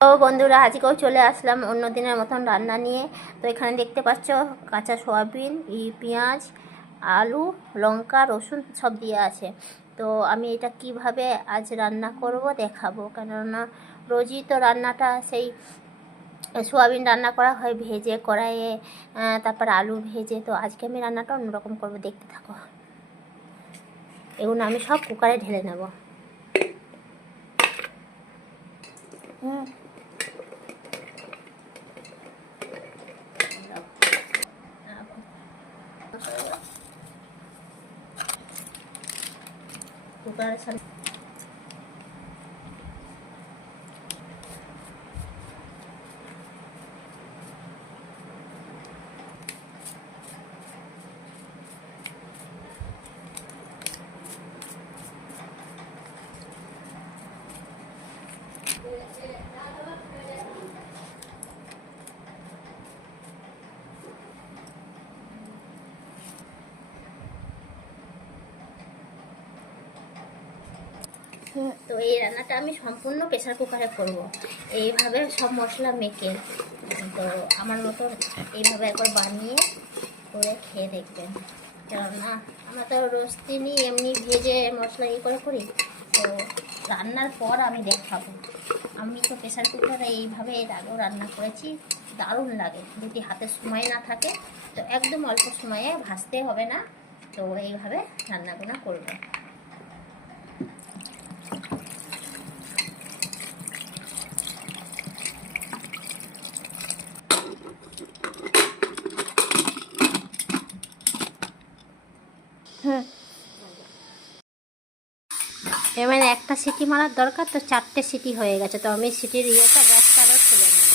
তো বন্ধুরা, আজকেও চলে আসলাম অন্য দিনের মতন রান্না নিয়ে। তো এখানে দেখতে পাচ্ছ কাঁচা সয়াবিন, পেঁয়াজ, আলু, লঙ্কা, রসুন সব দিয়ে আছে। তো আমি এটা কিভাবে আজ রান্না করব দেখাবো, কেননা রোজই তো রান্নাটা সেই সয়াবিন রান্না করা হয় ভেজে কড়াইয়ে, তারপর আলু ভেজে। তো আজকে আমি রান্নাটা অন্যরকম করবো, দেখতে থাকো। এগুলো আমি সব কুকারে ঢেলে নেব। কুকারের সামনে তো এই রান্নাটা আমি সম্পূর্ণ প্রেসার কুকারে করব, এইভাবে সব মশলা মেখে। তো আমার মতো এইভাবে একবার বানিয়ে করে খেয়ে দেখবেন, কেননা আমরা তো রোজ দিনই এমনি ভেজে মশলা করে করি। তো রান্নার পর আমি দেখাবো। আমি তো প্রেসার কুকারে এইভাবে এর আগেও রান্না করেছি, দারুণ লাগে। যদি হাতে সময় না থাকে তো একদম অল্প সময়ে ভাজতে হবে না। তো এইভাবে রান্নাগুলো করবো। এবার একটা সিটি মারার দরকার, তো 4টে সিটি হয়ে গেছে। তো আমি সিটির গ্যাসটা আবার খুলে নেব।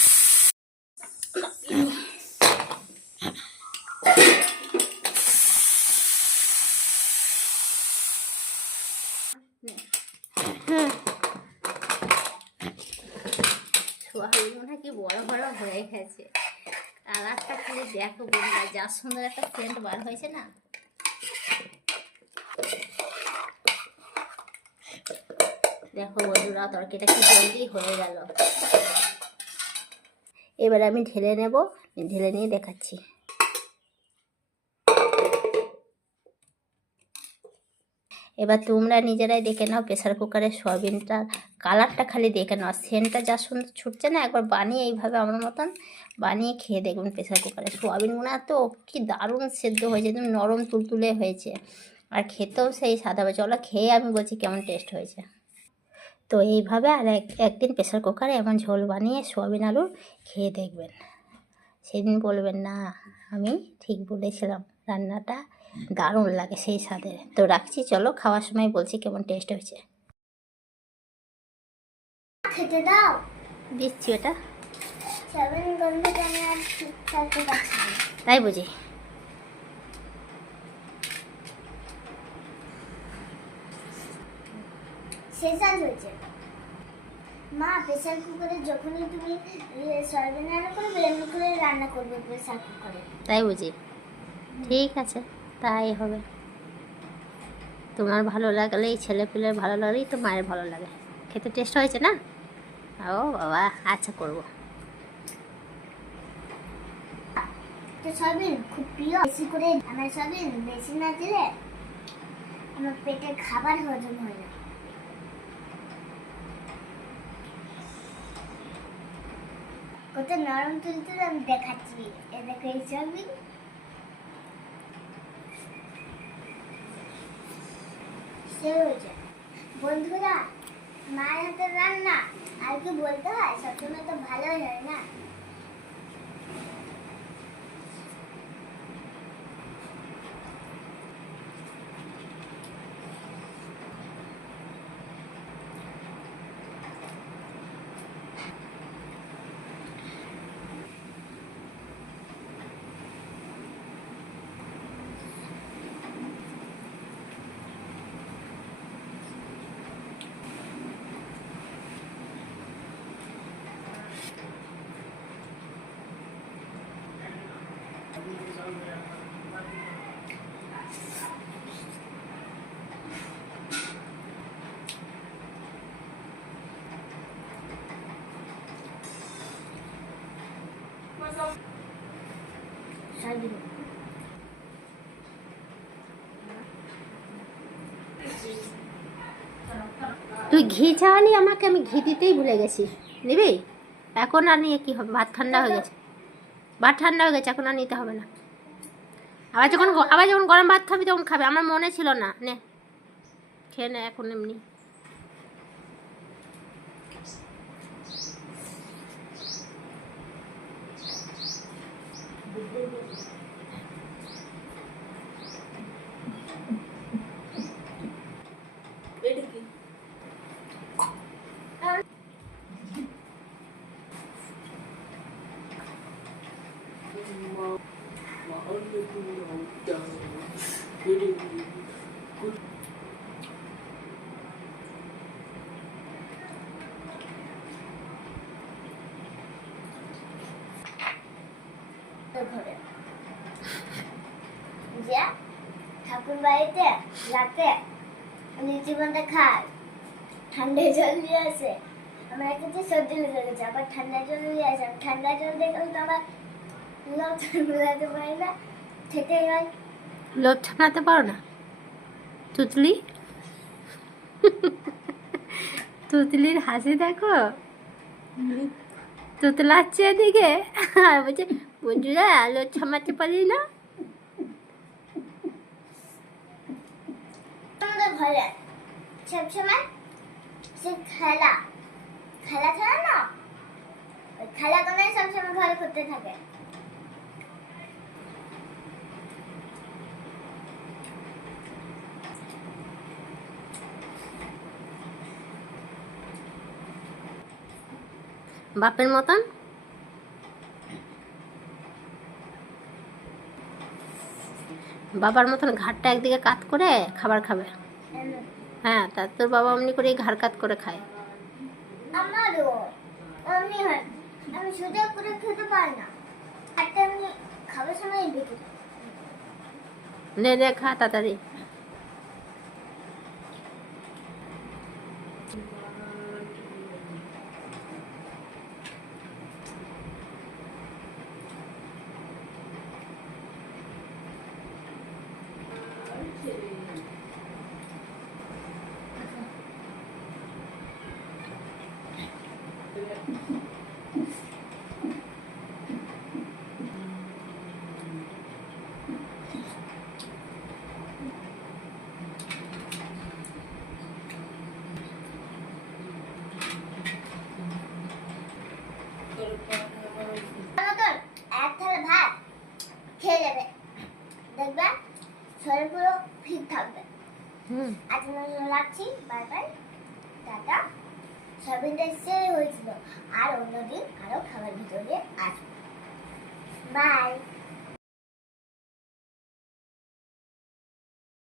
সোয়াবিনটা কি বড় বড় হয়ে গেছে। কালারটা খালি দেখো বন্ধুরা, যা সুন্দর একটা সেন্ট বার হয়েছে না। দেখো বন্ধুরা, তরকারিটা কি জলদি হয়ে গেল। এবার আমি ঢেলে নেব, ঢেলে নিয়ে দেখাচ্ছি। এবার তোমরা নিজেরাই দেখে নাও প্রেসার কুকারের সয়াবিনটার কালারটা খালি দেখে নাও, সেন্টটা যা সুন্দর ছুটছে না। একবার বানিয়ে এইভাবে আমার মতন বানিয়ে খেয়ে দেখবেন প্রেসার কুকারে। সয়াবিনগুলো তো কি দারুণ সেদ্ধ হয়েছে, একদম নরম তুলতুলে হয়েছে, আর খেতেও সেই সাদা হয়েছে। ওগুলো খেয়ে আমি বলছি কেমন টেস্ট হয়েছে। তো এইভাবে আর একদিন প্রেসার কুকারে এমন ঝোল বানিয়ে সয়াবিন আলু খেয়ে দেখবেন, সেদিন বলবেন না আমি ঠিক বলেছিলাম, রান্নাটা দারুণ লাগে সেই স্বাদের। তো রাখছি, চলো খাওয়ার সময় বলছি কেমন টেস্ট হয়েছে। খেতে দাও, দিচ্ছি ওটা। তাই বুঝি? শেষাল হয়েছে মা। প্রেসার কুকারে যখনই তুমি সয়াবিন রান্না করবে এমনি করে রান্না করবে প্রেসার কুকারে। তাই বুঝি? ঠিক আছে, তাই হবে। তোমার ভালো লাগলেই, ছেলেপিলের ভালো লাগলেই তো মায়ের ভালো লাগে। খেতে টেস্ট হয়েছে না? ও বাবা, আচ্ছা করবো। তো সয়াবিন খুব প্রিয়, বেশি করে আমার সয়াবিন বেশি না দিলে আমার পেটে খাবার হজম হয় না। কত নরম তুলতুলে আমি দেখাচ্ছি। এ দেখো এই সয়াবিন। বন্ধুরা, মায়ের হাতের রান্না আর কি বলতে হয়, সবসময় তো ভালোই হয় না। তুই ঘি চাওয়ালি আমাকে, আমি ঘি দিতেই ভুলে গেছি। নিবি? এখন আর নিয়ে কি হবে, ভাত ঠান্ডা হয়ে গেছে, ভাত ঠান্ডা হয়ে গেছে, এখন আর নিতে হবে না। আবার যখন গরম ভাত খাবি তখন খাবে, আমার মনে ছিল না। নে খেয়ে নে এখন এমনি। ঘরে যে ঠাকুর বাড়িতে রাতে আমি জীবনটা খাই, ঠান্ডা জল দিয়ে আসে। আমার কাছে সর্দি লেগে গেছে, আবার ঠান্ডা জল দিয়ে আসে। ঠান্ডা জল দেখলে তো আমার লোভ সামলাতে পারি না, খেতেই হয়। লোভ সামলাতে পারো না? তুতলি, তুতলির হাসি দেখো, তুতলাচ্ছে এদিকে আর বলছে বন্ধুরা লোভ সামলাতে পারি না। আমাদের ঘরে সবসময় সে খেলা না, ওই খেলা করে সবসময় ঘরে করতে থাকে। বাপের মতন বাবার মতন ঘাটটা একদিকে কাত করে খাবার খাবে। হ্যাঁ, তা তোর বাবা অমনি করে ঘাড় কাত করে খায়। আমারও অমনি হয়, আমি সোজা করে খেতে পারি না, একটা আমি খাবার সময় বেঁকে যাই। নে নে খা তাড়াতাড়ি। মতন এক থালা ভাত খেয়ে যাবে, দেখবে শরীর পুরো ফিট থাকবে। আজ রাখছি, বাই বাই, টাটা। সবিনটা সেই হয়েছিল, আর অন্যদিন আরো খাবার ভিতরে আসবে। বাই।